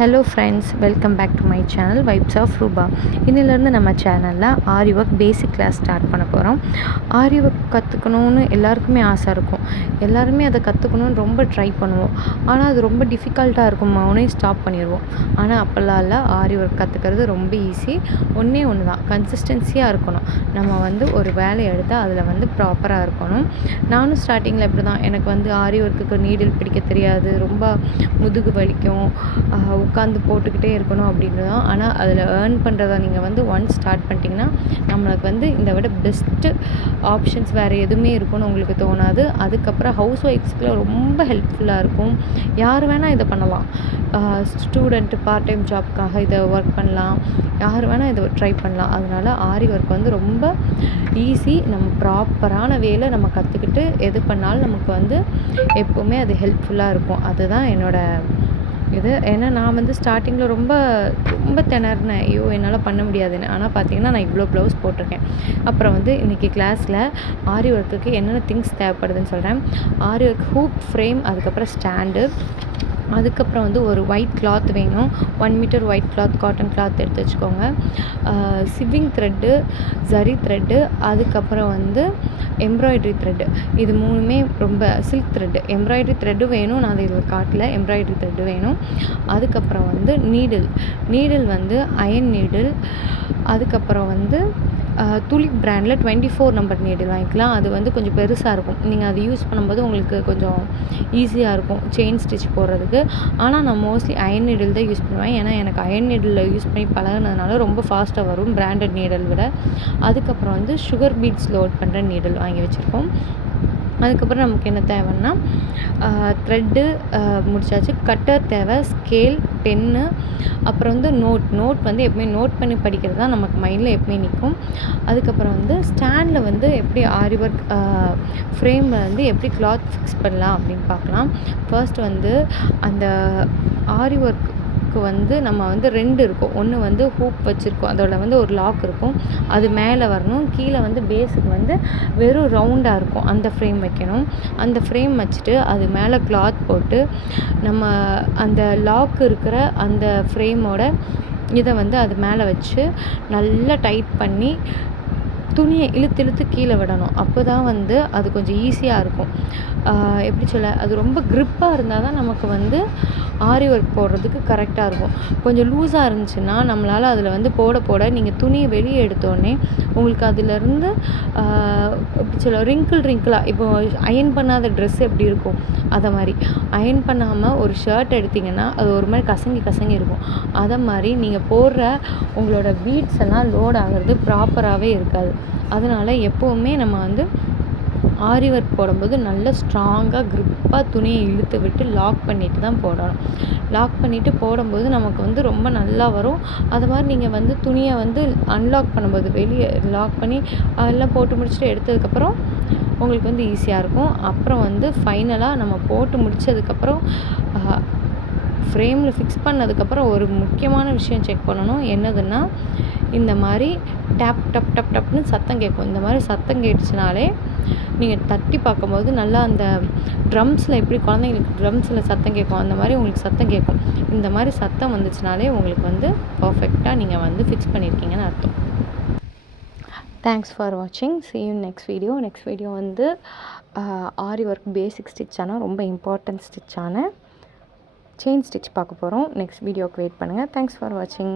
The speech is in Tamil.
Hello friends, welcome back to my channel vibes of Rupa. இன்னிலேருந்து நம்ம சேனலில் aari work basic class start பண்ண போகிறோம். ஆரி ஒர்க் கற்றுக்கணுன்னு எல்லாருக்குமே ஆசை இருக்கும். எல்லாருமே அதை கற்றுக்கணுன்னு ரொம்ப ட்ரை பண்ணுவோம். ஆனால் அது ரொம்ப டிஃபிகல்ட்டாக இருக்கும், உடனே ஸ்டாப் பண்ணிடுவோம். ஆனால் அப்போல்லாம் இல்லை, ஆரி ஒர்க் கற்றுக்கிறது ரொம்ப ஈஸி. ஒன்றே ஒன்று தான், கன்சிஸ்டன்சியாக இருக்கணும். நம்ம ஒரு வேலையை எடுத்தால் அதில் ப்ராப்பராக இருக்கணும். நானும் ஸ்டார்டிங்கில் இப்படி தான். எனக்கு ஆரி ஒர்க்குக்கு நீடில் பிடிக்க தெரியாது, ரொம்ப முதுகு வலிக்கும், உட்காந்து போட்டுக்கிட்டே இருக்கணும் அப்படின்றது தான். ஆனால் அதில் ஏர்ன் பண்ணுறத நீங்கள் ஒன்ஸ் ஸ்டார்ட் பண்ணிட்டீங்கன்னா நம்மளுக்கு இதை விட பெஸ்ட்டு ஆப்ஷன்ஸ் வேறு எதுவுமே இருக்குன்னு உங்களுக்கு தோணாது. அதுக்கப்புறம் ஹவுஸ் ஒய்ஃப்ஸ்க்குலாம் ரொம்ப ஹெல்ப்ஃபுல்லாக இருக்கும். யார் வேணால் இதை பண்ணலாம். ஸ்டூடெண்ட்டு பார்ட் டைம் ஜாப்க்காக இதை ஒர்க் பண்ணலாம், யார் வேணால் இதை ட்ரை பண்ணலாம். அதனால் ஆரி ஒர்க் ரொம்ப ஈஸி. நம்ம ப்ராப்பரான வேலை நம்ம கற்றுக்கிட்டு எது பண்ணாலும் நமக்கு எப்போவுமே அது ஹெல்ப்ஃபுல்லாக இருக்கும். அதுதான் என்னோடய இது. ஏன்னா நான் ஸ்டார்டிங்கில் ரொம்ப ரொம்ப திணறினேன், ஐயோ என்னால் பண்ண முடியாதுன்னு. ஆனால் பார்த்தீங்கன்னா நான் இவ்வளோ ப்ளவுஸ் போட்டிருக்கேன். அப்புறம் இன்றைக்கி கிளாஸில் ஆரி ஒர்க்குக்கு என்னென்ன திங்ஸ் தேவைப்படுதுன்னு சொல்கிறேன். ஆரி ஒர்க் ஹூக், ஃப்ரேம், அதுக்கப்புறம் ஸ்டாண்டு, அதுக்கப்புறம் ஒரு ஒயிட் கிளாத் வேணும். 1 metre white cloth, cotton cloth எடுத்து வச்சுக்கோங்க. சிவிங் த்ரெட்டு, ஜரி த்ரெட்டு, அதுக்கப்புறம் எம்ப்ராய்ட்ரி த்ரெட்டு. இது 3மே ரொம்ப சில்க் த்ரெட்டு. எம்ப்ராய்ட்ரி த்ரெட்டு வேணும், நான் அதை இதில் காட்டல. எம்ப்ராய்ட்ரி த்ரெட்டு வேணும். அதுக்கப்புறம் நீடில் அயன் நீடில். அதுக்கப்புறம் துலிப் பிராண்டில் 24 நம்பர் நீடில் வாங்கிக்கலாம். அது கொஞ்சம் பெருசாக இருக்கும். நீங்கள் அதை யூஸ் பண்ணும்போது உங்களுக்கு கொஞ்சம் ஈஸியாக இருக்கும் செயின் ஸ்டிச் போடுறதுக்கு. ஆனால் நான் மோஸ்ட்லி அயன் நீடில் தான் யூஸ் பண்ணுவேன். ஏன்னா எனக்கு அயன் நீடிலில் யூஸ் பண்ணி பழகுனதுனால ரொம்ப ஃபாஸ்ட்டாக வரும் பிராண்டட் நீடில் விட. அதுக்கப்புறம் சுகர் பீட்ஸ் லோட் பண்ணுற நீடில் வாங்கி வச்சுருக்கோம். அதுக்கப்புறம் நமக்கு என்ன தேவைன்னா த்ரெட்டு முடிச்சாச்சு. கட்டர் தேவை, ஸ்கேல், பென்னு, அப்புறம் நோட் எப்பவுமே நோட் பண்ணி படிக்கிறது தான் நமக்கு மைண்டில் எப்பவுமே நிற்கும். அதுக்கப்புறம் ஸ்டாண்டில் எப்படி ஆரி ஒர்க் ஃப்ரேமில் எப்படி கிளாத் ஃபிக்ஸ் பண்ணலாம் அப்படின்னு பார்க்கலாம். ஃபர்ஸ்ட் அந்த ஆரி ஒர்க் நம்ம 2 இருக்கும். ஒன்று ஹூப் வச்சுருக்கோம், அதோட ஒரு லாக் இருக்கும், அது மேலே வரணும். கீழே பேஸுக்கு வெறும் ரவுண்டாக இருக்கும், அந்த ஃப்ரேம் வைக்கணும். அந்த ஃப்ரேம் வச்சுட்டு அது மேலே கிளாத் போட்டு நம்ம அந்த லாக் இருக்கிற அந்த ஃப்ரேமோட இதை அது மேலே வச்சு நல்லா டைட் பண்ணி துணியை இழுத்து கீழே விடணும். அப்போ தான் அது கொஞ்சம் ஈஸியாக இருக்கும். எப்படி சொல்ல, அது ரொம்ப க்ரிப்பாக இருந்தால் தான் நமக்கு ஆரி ஒர்க் போடுறதுக்கு கரெக்டாக இருக்கும். கொஞ்சம் லூஸாக இருந்துச்சுன்னா நம்மளால் அதில் போட நீங்கள் துணியை வெளியே எடுத்தோடனே உங்களுக்கு அதிலேருந்து எப்படி சொல்ல, ரிங்கிளாக, இப்போ அயன் பண்ணாத ட்ரெஸ் எப்படி இருக்கும் அதை மாதிரி, அயன் பண்ணாமல் ஒரு ஷர்ட் எடுத்திங்கன்னா அது ஒரு மாதிரி கசங்கி இருக்கும். அதை மாதிரி நீங்கள் போடுற உங்களோட பீட்ஸ் எல்லாம் லோட் ஆகிறது ப்ராப்பராகவே இருக்காது. அதனால் எப்போவுமே நம்ம ஆரி ஒர்க் போடும்போது நல்லா ஸ்ட்ராங்காக க்ரிப்பாக துணியை இழுத்து விட்டு லாக் பண்ணிவிட்டு தான் போடணும். லாக் பண்ணிவிட்டு போடும்போது நமக்கு ரொம்ப நல்லா வரும். அது மாதிரி நீங்கள் துணியை அன்லாக் பண்ணும்போது வெளியே லாக் பண்ணி அதெல்லாம் போட்டு முடிச்சுட்டு எடுத்ததுக்கப்புறம் உங்களுக்கு ஈஸியாக இருக்கும். அப்புறம் ஃபைனலாக நம்ம போட்டு முடித்ததுக்கப்புறம் ஃப்ரேமில் ஃபிக்ஸ் பண்ணதுக்கப்புறம் ஒரு முக்கியமான விஷயம் செக் பண்ணணும். என்னதுன்னா, இந்த மாதிரி டேப் டப் டப் டப்னு சத்தம் கேட்கும். இந்த மாதிரி சத்தம் கேட்டுச்சுனாலே நீங்கள் தட்டி பார்க்கும்போது நல்லா அந்த ட்ரம்ஸில் எப்படி குழந்தைங்களுக்கு ட்ரம்ஸில் சத்தம் கேட்கும், அந்த மாதிரி உங்களுக்கு சத்தம் கேட்கும். இந்த மாதிரி சத்தம் வந்துச்சுனாலே உங்களுக்கு பர்ஃபெக்டாக நீங்கள் ஃபிக்ஸ் பண்ணியிருக்கீங்கன்னு அர்த்தம். தேங்க்ஸ் ஃபார் வாட்சிங். see you next video. Next video aari work basic ஸ்டிச்சான ரொம்ப இம்பார்ட்டன்ட் ஸ்டிச்சான செயின் ஸ்டிச் பார்க்க போகிறோம். நெக்ஸ்ட் வீடியோக்கு வெயிட் பண்ணுங்கள். தேங்க்ஸ் ஃபார் வாட்சிங்.